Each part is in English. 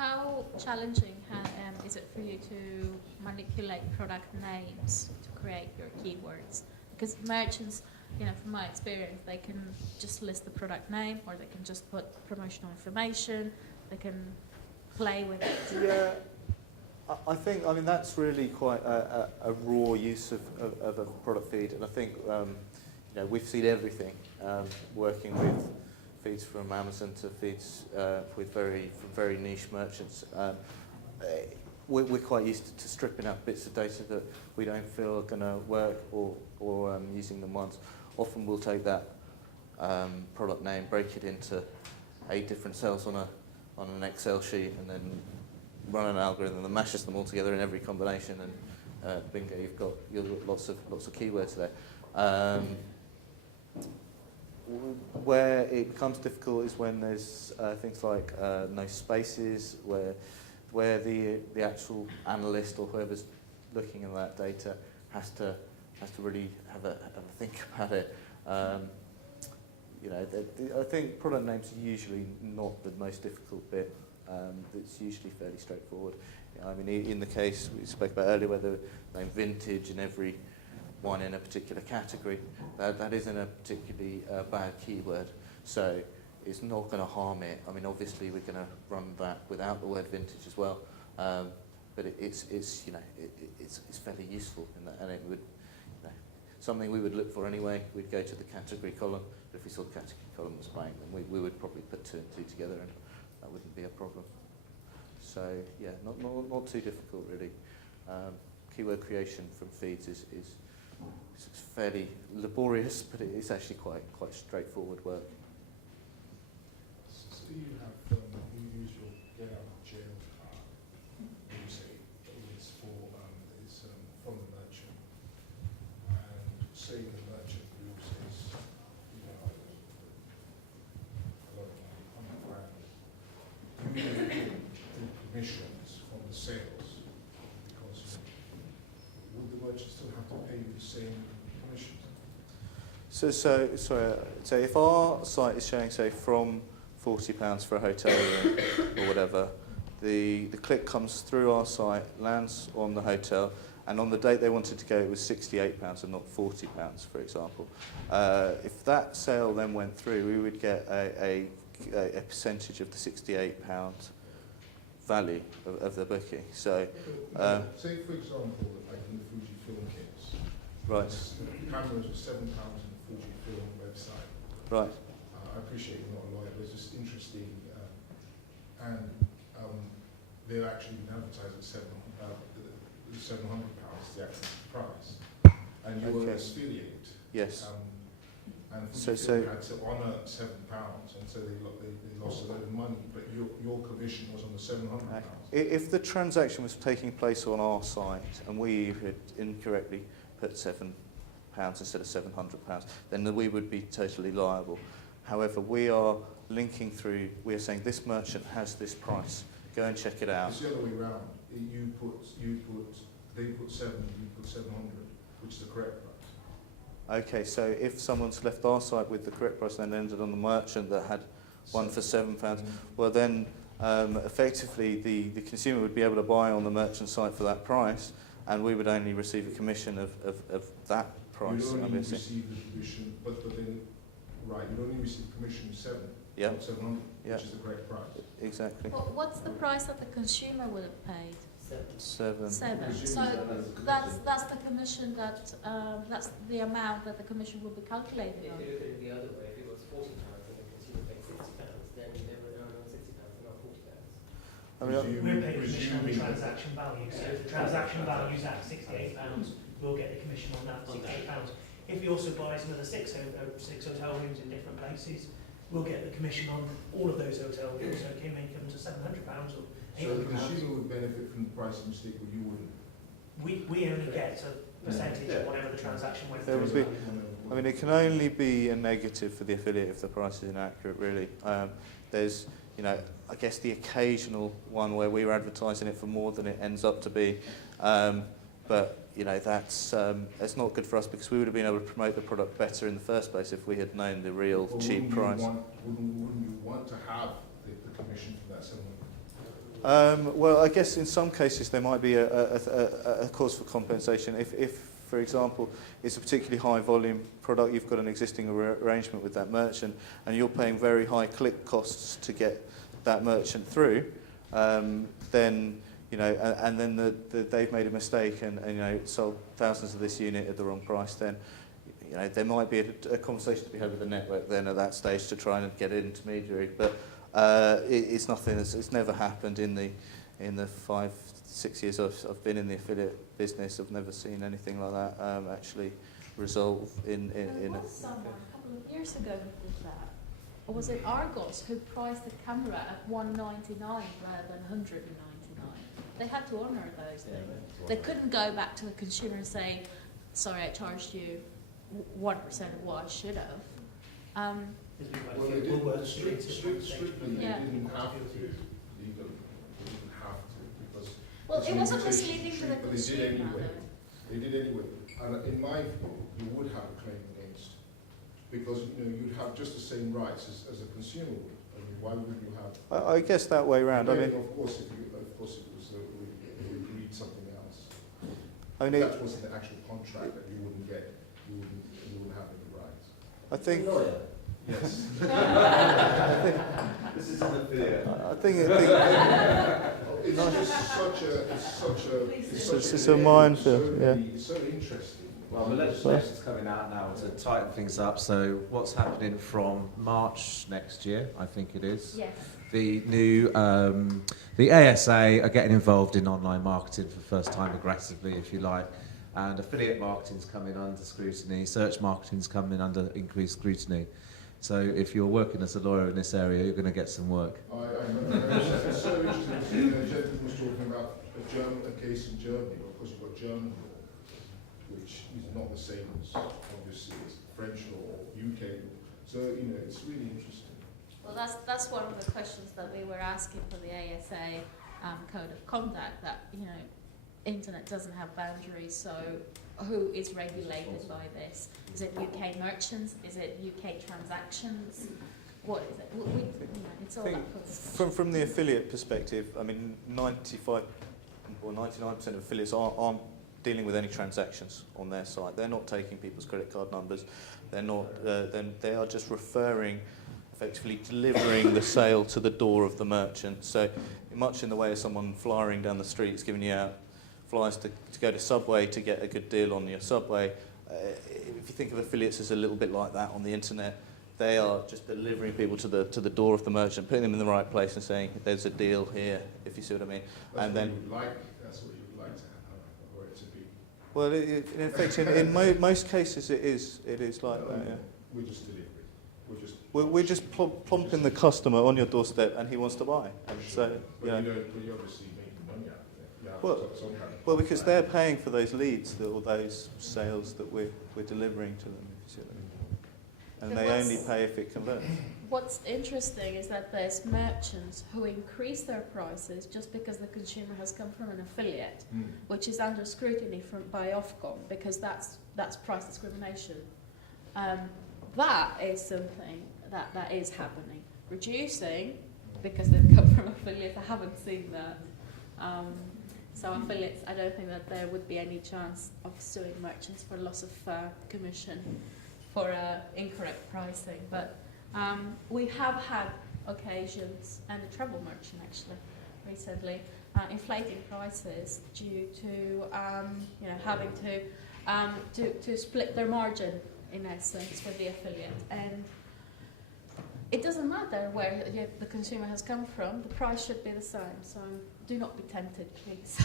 How challenging is it for you to manipulate product names to create your keywords? Because merchants, from my experience, they can just list the product name, or they can just put promotional information. They can play with it. Yeah, I think that's really quite a raw use of a product feed, and I think we've seen everything, working with feeds from Amazon to feeds with very niche merchants. We're quite used to stripping out bits of data that we don't feel are going to work, or using them once. Often we'll take that product name, break it into 8 different cells on an Excel sheet, and then run an algorithm that mashes them all together in every combination, and bingo, you've got lots of keywords there. Where it becomes difficult is when there's things like no spaces, where the actual analyst or whoever's looking at that data has to really have a think about it. I think product names are usually not the most difficult bit. It's usually fairly straightforward. In the case we spoke about earlier, where the name vintage in every one in a particular category, that isn't a particularly bad keyword, so it's not going to harm it. Obviously we're going to run that without the word vintage as well, but it's fairly useful in that, and it would something we would look for anyway. We'd go to the category column, but if we saw the category column was blank, then we would probably put 2 and 2 together, and that wouldn't be a problem. So yeah, not too difficult really. Keyword creation from feeds is fairly laborious, but it's actually quite straightforward work. So you have you use your get out of jail card. You say it's from the merchant, and say the merchant loses a lot of money, £100,000. You get the commissions from the sales, because would the merchant still have to pay you the same commission? So if our site is showing, say, from £40 for a hotel room or whatever, the click comes through our site, lands on the hotel, and on the date they wanted to go, it was £68 and not £40, for example. If that sale then went through, we would get a percentage of the £68 value of the booking. So, say for example, like in the Fujifilm case, right. The cameras were £7 on the Fujifilm website. Right. I appreciate you're not a lawyer, but it's just interesting, and they're actually been advertised at £700, the actual price, and you're an affiliate. Yes. And So had to honour £7, and so they lost a lot of money, but your commission was on the £700. If the transaction was taking place on our site and we had incorrectly put £7 instead of £700, then we would be totally liable. However, we are linking through, we are saying this merchant has this price, go and check it out. It's the other way around. They put 7, you put 700, which is the correct price. Okay, so if someone's left our site with the correct price and then ended on the merchant that had one for £7, well then effectively the consumer would be able to buy on the merchant site for that price, and we would only receive a commission of that price. You'd only obviously. receive the commission, but then, right, you'd only receive commission of 7, Yeah. not 700, Yeah. which is the correct price. Exactly. Well, what's the price that the consumer would have paid? 7. 7. So that's the commission that's the amount that the commission will be calculated on. If you look at it the other way, if it was £40 and the consumer paid £60, then they would earn on £60 and not £40. We're paid commission on the transaction value. So if the transaction value is at £68, we'll get the commission on that £68. If he also buys another 6 hotel rooms in different places, we'll get the commission on all of those hotel rooms. So it may come to £700 or £800. So the consumer would benefit from the price mistake, but you wouldn't? We only get a percentage of whatever the transaction went There through. would be, it can only be a negative for the affiliate if the price is inaccurate, really. There's, I guess the occasional one where we were advertising it for more than it ends up to be, but that's not good for us, because we would have been able to promote the product better in the first place if we had known the real cheap price. Wouldn't you want to have the commission for that 700? Well, I guess in some cases there might be a cause for compensation. If, for example, it's a particularly high volume product, you've got an existing arrangement with that merchant, and you're paying very high click costs to get that merchant through, then, you know, and then they've made a mistake and, you know, sold thousands of this unit at the wrong price, then, you know, there might be a conversation to be had with the network then at that stage to try and get an intermediary. But it's nothing. It's never happened in the 5-6 years I've been in the affiliate business. I've never seen anything like that actually resolve in. There was someone a couple of years ago who did that. Or was it Argos who priced the camera at $199 rather than $199? They had to honour those things. They couldn't go back to the consumer and say, "Sorry, I charged you 1% of what I should have." Well, they didn't, strictly, Yeah. they didn't have to, legally, they didn't have to, because Well, it's it an wasn't invitation misleading to to the treat, but they did consumer. anyway. though. They did anyway, and in my view, you would have a claim against, because, you know, you'd have just the same rights as a consumer would. I mean, why would you have? I guess that way round. I mean, of course, if it was, we agreed something else. I mean, That was in the actual contract that you wouldn't get, you wouldn't have any rights. I think. Yes. This is an affiliate. I think It's just such it's a minefield. Yeah. It's so interesting. Well, the legislation's coming out now to tighten things up. So what's happening from March next year, I think it is. Yes. The new, the ASA are getting involved in online marketing for the first time aggressively, if you like. And affiliate marketing's coming under scrutiny. Search marketing's coming under increased scrutiny. So if you're working as a lawyer in this area, you're going to get some work. I know. It's so interesting. The gentleman was talking about a case in Germany. Of course, you've got German law, which is not the same as, obviously, as French law or UK law. So, you know, it's really interesting. Well, that's one of the questions that we were asking for the ASA code of conduct. That, you know, internet doesn't have boundaries, so who is regulated by this? Is it UK merchants? Is it UK transactions? What is it? You know, it's all up From the affiliate perspective, I mean, 95 or 99% of affiliates aren't dealing with any transactions on their site. They're not taking people's credit card numbers. They're not. They are just referring, effectively delivering the sale to the door of the merchant. So much in the way of someone flyering down the streets, giving you out flyers to go to Subway to get a good deal on your Subway. If you think of affiliates as a little bit like that on the internet, they are just delivering people to the door of the merchant, putting them in the right place and saying, "There's a deal here," if you see what I mean. That's what you would like to have, or it to be. Well, in effect, in most cases, it is like that. Yeah. We're just delivering. We're just plomping the customer on your doorstep, and he wants to buy. And so, but you know, you obviously making money out of it. Yeah, Well, some kind of well, because they're paying for those leads or those sales that we're delivering to them. If you see what I mean. And But they what's- only pay if it converts. What's interesting is that there's merchants who increase their prices just because the consumer has come from an affiliate, which is under scrutiny by Ofcom, because that's price discrimination. That is something that is happening. Reducing because they've come from affiliates. I haven't seen that. So affiliates, I don't think that there would be any chance of suing merchants for loss of commission for incorrect pricing. But we have had occasions, and the travel merchant actually recently, inflating prices due to having to split their margin in essence with the affiliate. And it doesn't matter where the consumer has come from, the price should be the same. So do not be tempted, please.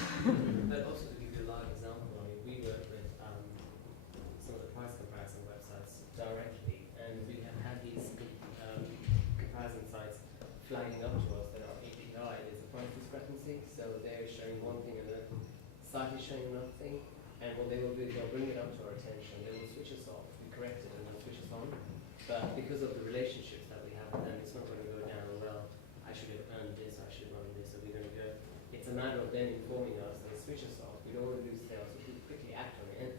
But also to give you a live example, I mean, we work with some of the price comparison websites directly, and we have had these comparison sites flagging up to us that our API is a price discrepancy, so they're showing one thing and the site is showing another thing, and what they will do is they'll bring it up to our attention, they will switch us off, we correct it, and they'll switch us on. But because of the relationships that we have with them, it's not going to go down, well, I should have earned this, I should have earned this, so we're going to go. It's a matter of them informing us and switch us off. We don't want to lose sales, so we quickly act on it. And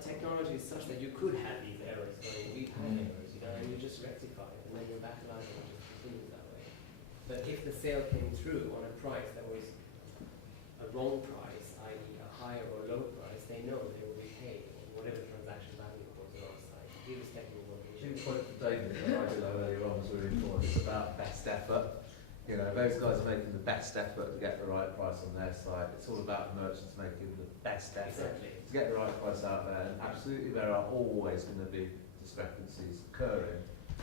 technology is such that you could have these errors, I mean, we've had errors, and you just rectify it, and then you're back alive and it just continues that way. But if the sale came through on a price that was a wrong price, i.e. a higher or low price, they know they will be paid whatever transaction value was on our side, irrespective of what I the think the issue point that David and I did earlier on was really important. It's about best effort. You know, those guys are making the best effort to get the right price on their site. It's all about the merchants making the best effort to get the right price out there. And absolutely, there are always going to be discrepancies occurring.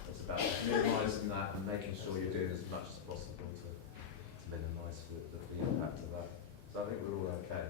It's about minimising that and making sure you're doing as much as possible to minimise the impact of that. So I think we're all okay.